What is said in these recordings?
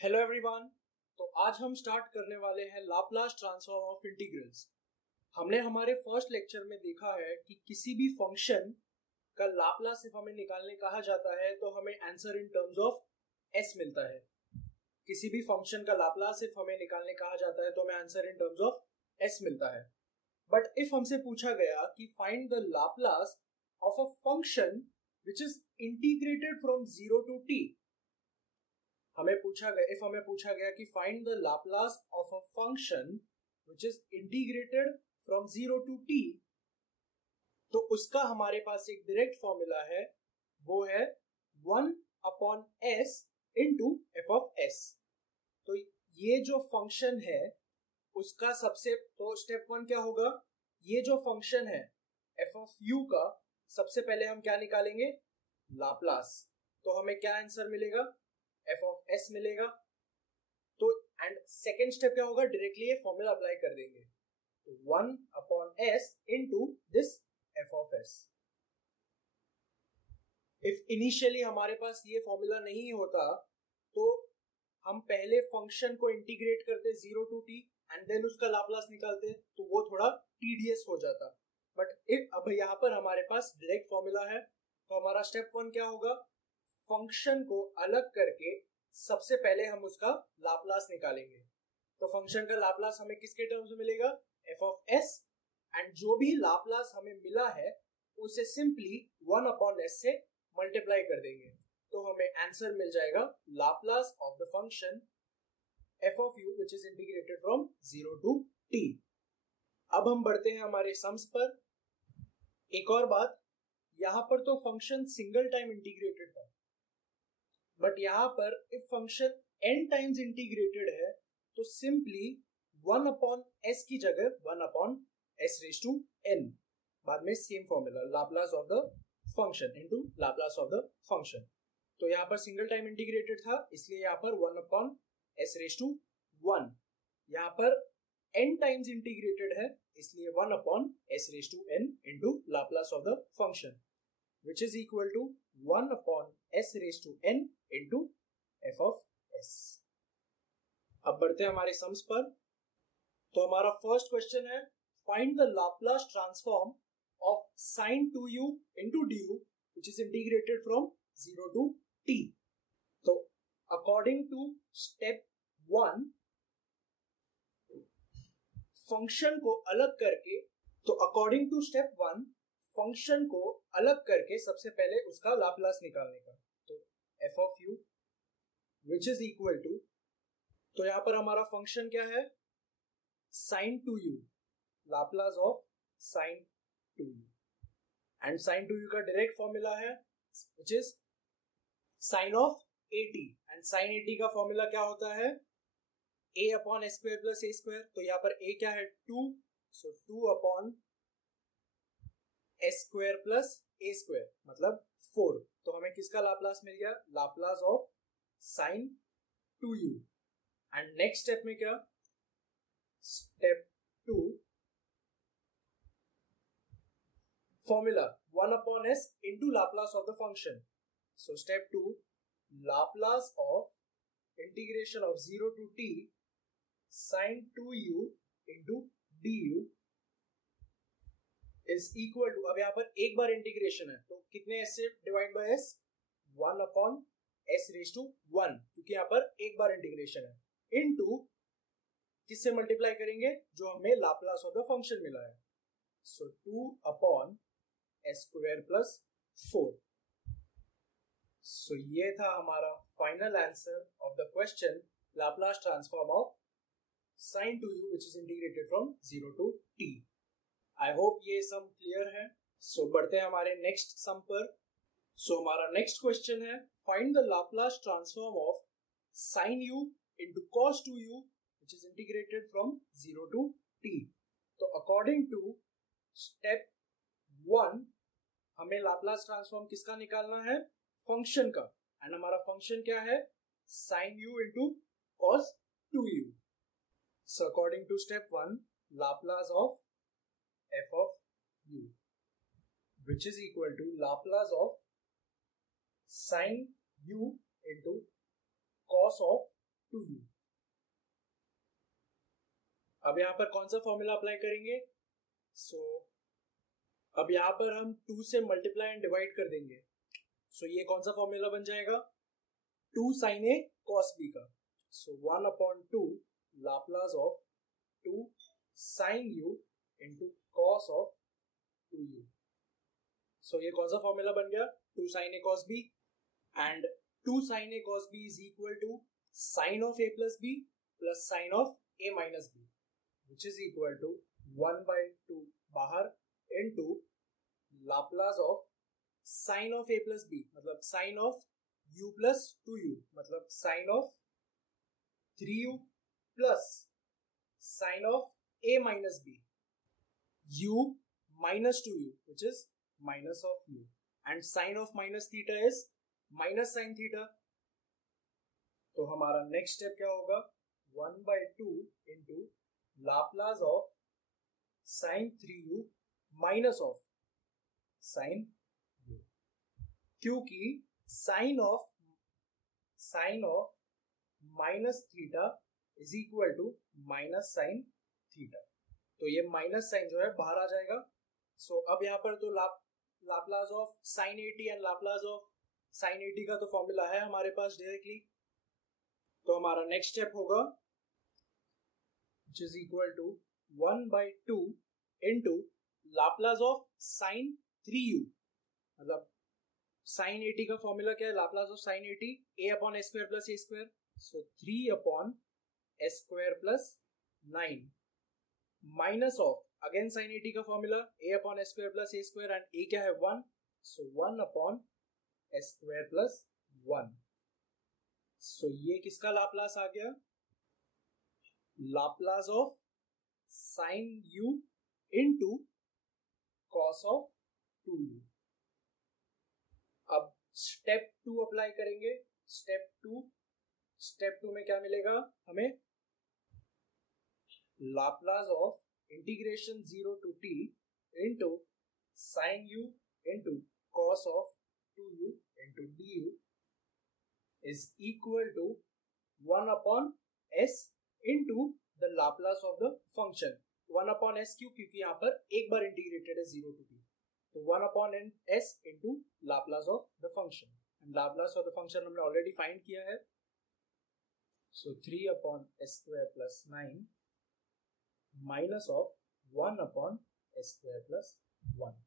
Hello everyone. तो आज हम स्टार्ट करने वाले हैं लाप्लास ट्रांसफॉर्म ऑफ इंटीग्रल्स। हमने हमारे फर्स्ट लेक्चर में देखा है कि किसी भी फंक्शन का लाप्लास इफ हमें निकालने कहा जाता है तो हमें answer in terms of S मिलता है। किसी भी फंक्शन का लाप्लास इफ हमें निकालने कहा जाता है तो हमें answer in terms of S मिलता है। बट इफ हमसे पूछा गया कि find the Laplace of a function which is integrated from 0 to t, हमें पूछा गया कि find the Laplace of a function which is integrated from 0 to t, तो उसका हमारे पास एक डायरेक्ट फॉर्मूला है, वो है 1/s into F of S. तो ये जो फंक्शन है उसका तो स्टेप वन क्या होगा, ये जो फंक्शन है एफ ऑफ यू का सबसे पहले हम क्या निकालेंगे, लाप्लास। तो हमें क्या आंसर मिलेगा, एफ ऑफ एस मिलेगा। तो एंड सेकेंड स्टेप क्या होगा, डायरेक्टली ये फॉर्मूला अप्लाई कर देंगे, तो 1/s into this F of S. If initially हमारे पास ये फॉर्मूला नहीं होता तो हम पहले फंक्शन को इंटीग्रेट करते 0 to t एंड देन उसका लाप्लास निकालते, तो वो थोड़ा टीडियस हो जाता। बट इफ अब यहाँ पर हमारे पास डायरेक्ट फॉर्मूला है, तो हमारा स्टेप वन क्या होगा, फंक्शन को अलग करके सबसे पहले हम उसका लाप्लास निकालेंगे। तो फंक्शन का लाप्लास हमें किसके टर्म्स में मिलेगा, एफ ऑफ एस, एंड जो भी लाप्लास हमें मिला है उसे सिंपली 1/s से मल्टीप्लाई कर देंगे, तो हमें आंसर मिल जाएगा Laplace of the function F of u which is integrated from 0 to t। अब हम बढ़ते हैं हमारे सम्स पर। एक और बात, यहां पर तो फंक्शन सिंगल टाइम इंटीग्रेटेड था, बट यहां पर if function n times integrated है तो सिंपली 1/s की जगह 1/s रेज टू n, बाद में same formula Laplace of the function into Laplace of the function. तो यहां पर सिंगल टाइम इंटीग्रेटेड था इसलिए यहां पर 1/s रेज टू 1, यहां पर n टाइम्स इंटीग्रेटेड है इसलिए 1/s raise to n into Laplace of the function which is equal to 1/s raised to n into f of s। अब बढ़ते हैं हमारे सम्स पर। तो हमारा फर्स्ट क्वेश्चन है, find the Laplace transform of sin 2u into du which is integrated from 0 to t। तो according to step 1 function को अलग करके, फंक्शन को अलग करके सबसे पहले उसका लाप्लास निकालने का, तो F of u which is equal to, तो यहां पर हमारा फंक्शन क्या है, sin 2u, Laplace of sin 2u, and sin 2u का डायरेक्ट फॉर्मूला है which is sin of 80, and sin 80 का फॉर्मूला क्या होता है, a/s² + a²। तो यहां पर a क्या है 2, सो 2/s² + a² मतलब 4। तो हमें किसका लाप्लास मिल गया, Laplace of sin 2u। And next step में क्या, step 2 formula 1/s into Laplace of the function. So step 2 Laplace of integration of 0 to t sin 2u into du is equal to, अब यहां पर एक बार integration है तो कितने s से divide by s, 1/s raise to 1, क्योंकि यहां पर एक बार इंटीग्रेशन है, इनटू किससे मल्टीप्लाई करेंगे, जो हमें लाप्लास ऑफ द फंक्शन मिला है, सो 2/s² + 4। सो ये था हमारा final answer of the question Laplace transform of sin 2u which is integrated from 0 to t। I hope ये सम क्लियर है। सो बढ़ते हैं हमारे नेक्स्ट सम पर। सो हमारा नेक्स्ट क्वेश्चन है, find the Laplace transform of sin u into cos 2u which is integrated from 0 to t। तो according to step 1 हमें लाप्लास ट्रांसफॉर्म किसका निकालना है, फंक्शन का, एंड हमारा फंक्शन क्या है, sin u into cos 2u। So according to step 1 Laplace of f of u which is equal to Laplace of sin u into cos of 2u। अब यहाँ पर कौन सा फॉर्मूला अप्लाई करेंगे? अब यहाँ पर हम 2 से मल्टीप्लाई एंड डिवाइड कर देंगे। ये कौन सा फॉर्मूला बन जाएगा? 2 sin a cos b का। 1/2 Laplace of 2 sin u into cos of 2u। ये कौन सा फॉर्मूला बन गया? 2 sin a cos b, and 2 sin a cos b is equal to sin of a plus b plus sin of a minus b, which is equal to 1/2 बाहर into Laplace of sin of a plus b मतलब sin of u plus 2u मतलब sin of 3u plus sin of a minus b, u minus 2u which is minus of u, and sin of minus theta is minus sin theta। तो हमारा next step क्या होगा? 1/2 into Laplace of sin 3u minus of sin u, क्योंकि sin of minus theta is equal to minus sine theta. तो ये minus sign जो है बाहर आ जाएगा। अब यहाँ पर तो Laplace of sine 80 and Laplace of sine 80 का तो फॉर्मूला है हमारे पास डायरेक्टली। तो हमारा नेक्स्ट स्टेप होगा which is equal to 1/2 into Laplace of sine 3u मतलब साइन 80 का फॉर्मूला क्या है? Laplace of sine 80 a upon s square plus a square. 3 upon s square plus 9 minus of again sine 80 का formula a upon s square plus a square, and a क्या है? 1, 1 upon s square plus 1। ये किसका Laplace आ गया? Laplace of sine u into cos of 2u। अब step 2 apply करेंगे। Step 2 में क्या मिलेगा हमें? Laplace of integration 0 to t into sign u into cos of 2u into du is equal to 1 upon s into the Laplace of the function। 1 upon s क्यों? क्योंकि यहाँ पर एक बार इंटीग्रेटेड है 0 to t, तो 1 upon s into Laplace of the function, and Laplace of the function हमने already find किया है। 3 upon s square plus 9 minus of 1 upon s square plus 1।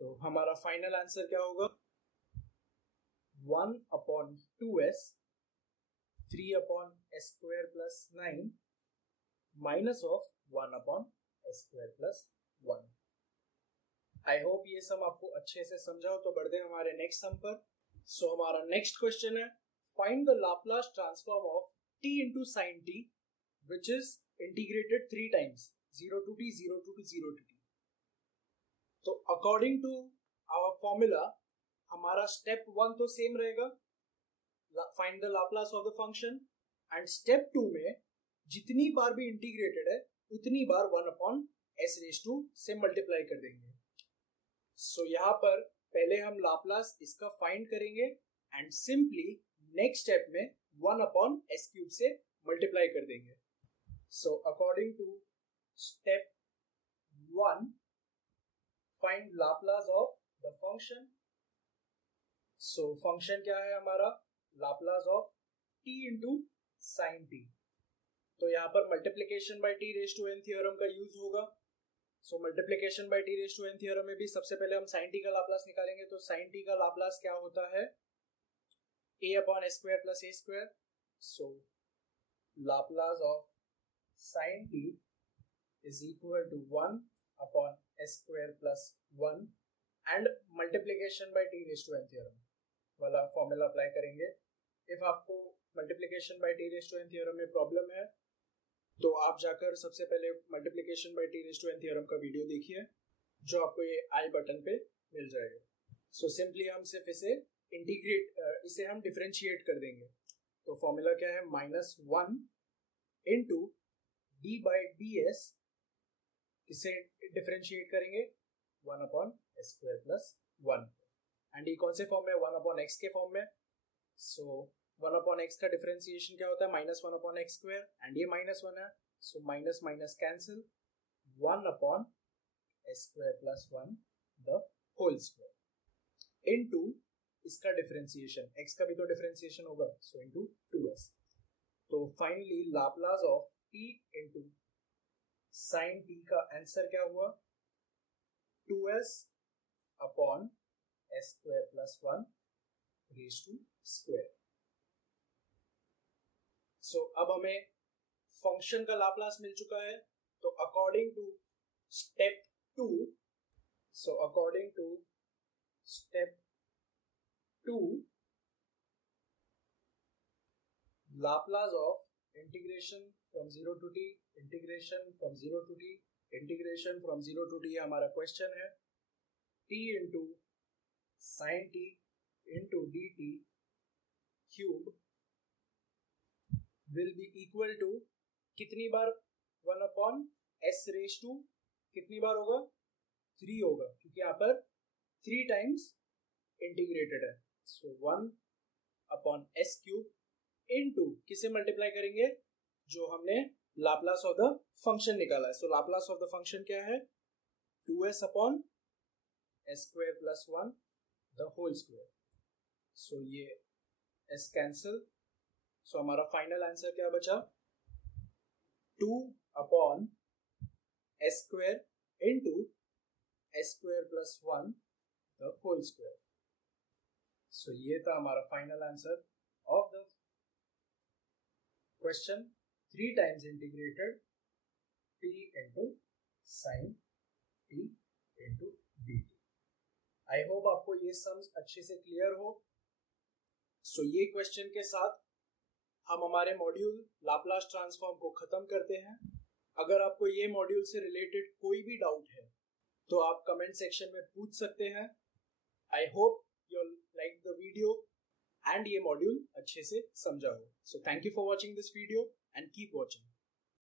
तो हमारा फाइनल आंसर क्या होगा? 1 upon 2s 3 upon s square plus 9 minus of 1 upon s square plus 1। I hope ये सम आपको अच्छे से समझा हो। तो बढ़ते हैं हमारे नेक्स्ट सम पर। हमारा नेक्स्ट क्वेश्चन है, find the Laplace transform of t into sin t which is integrated 3 times 0 to t 0 to t 0 to t। तो अकॉर्डिंग टू आवर फॉर्मूला हमारा स्टेप 1 तो सेम रहेगा, find the Laplace of the function, and step 2 में जितनी बार भी integrated है उतनी बार 1 upon s raise to से मल्टीप्लाई कर देंगे। यहाँ पर पहले हम लाप्लास इसका फाइंड करेंगे एंड सिंपली नेक्स्ट स्टेप में 1 अपॉन s क्यूब से मल्टीप्लाई कर देंगे। According to step 1 find Laplace of the function. Function क्या है हमारा? Laplace of t into sine t। तो यहाँ पर multiplication by t raise to n theorem का यूज होगा। Multiplication by t raise to n theorem में भी सबसे पहले हम sin t का लाप्लास निकालेंगे। तो sin t का लाप्लास क्या होता है? a upon s square plus a square. Laplace of sin t is equal to 1 upon s square plus 1 and multiplication by t raised to n theorem वाला formula apply करेंगे। If आपको multiplication by t raise to n theorem में problem है तो आप जाकर सबसे पहले multiplication by t raise to n theorem का वीडियो देखिए, जो आपको ये आई बटन पे मिल जाएगा। सिंपली हम सिर्फ इसे हम डिफरेंशिएट कर देंगे। तो फॉर्मूला क्या है? -1 into D by D S, इसे डिफरेंशिएट करेंगे 1 upon s square plus 1, and ये कौन से फॉर्म में? 1 अपॉन x के फॉर्म में। सो 1/x का डिफरेंशिएशन क्या होता है, -1/x², एंड ये -1 है, so minus minus cancel, 1/s² + 1 the whole square into इसका डिफरेंशिएशन, x का भी तो डिफरेंशिएशन होगा, सो इनटू 2s। तो finally Laplace of t into sine t का आंसर क्या हुआ, 2s/s² + 1 रेज़ टू स्क्वायर। सो अब हमें फंक्शन का लाप्लास मिल चुका है, तो अकॉर्डिंग टू स्टेप 2, सो according to step 2, Laplace of integration from 0 to t, integration from 0 to t, integration from 0 to t हमारा क्वेश्चन है, t into sine t into dt cube will be equal to कितनी बार, 1/s² कितनी बार होगा, 3 होगा, क्योंकि यहाँ पर 3 टाइम्स इंटीग्रेटेड है, सो 1/s³ इनटू किसे मल्टीप्लाई करेंगे, जो हमने लाप्लास ऑफ द फंक्शन निकाला है। सो लाप्लास ऑफ द फंक्शन क्या है, 2s/s² + 1 the whole square. So ये s कैंसिल, सो हमारा फाइनल आंसर क्या बचा, 2/s² into s² + 1 the whole square. So ये था हमारा final answer of the question, 3 times integrated t into sine t into dt। I hope आपको ये sums अच्छे से क्लियर हो। सो ये क्वेश्चन के साथ हम हमारे मॉड्यूल लाप्लास ट्रांसफॉर्म को खत्म करते हैं। अगर आपको ये मॉड्यूल से रिलेटेड कोई भी डाउट है तो आप कमेंट सेक्शन में पूछ सकते हैं। I hope you like the video and ये मॉड्यूल अच्छे से समझा हो। So thank you for watching this video and keep watching.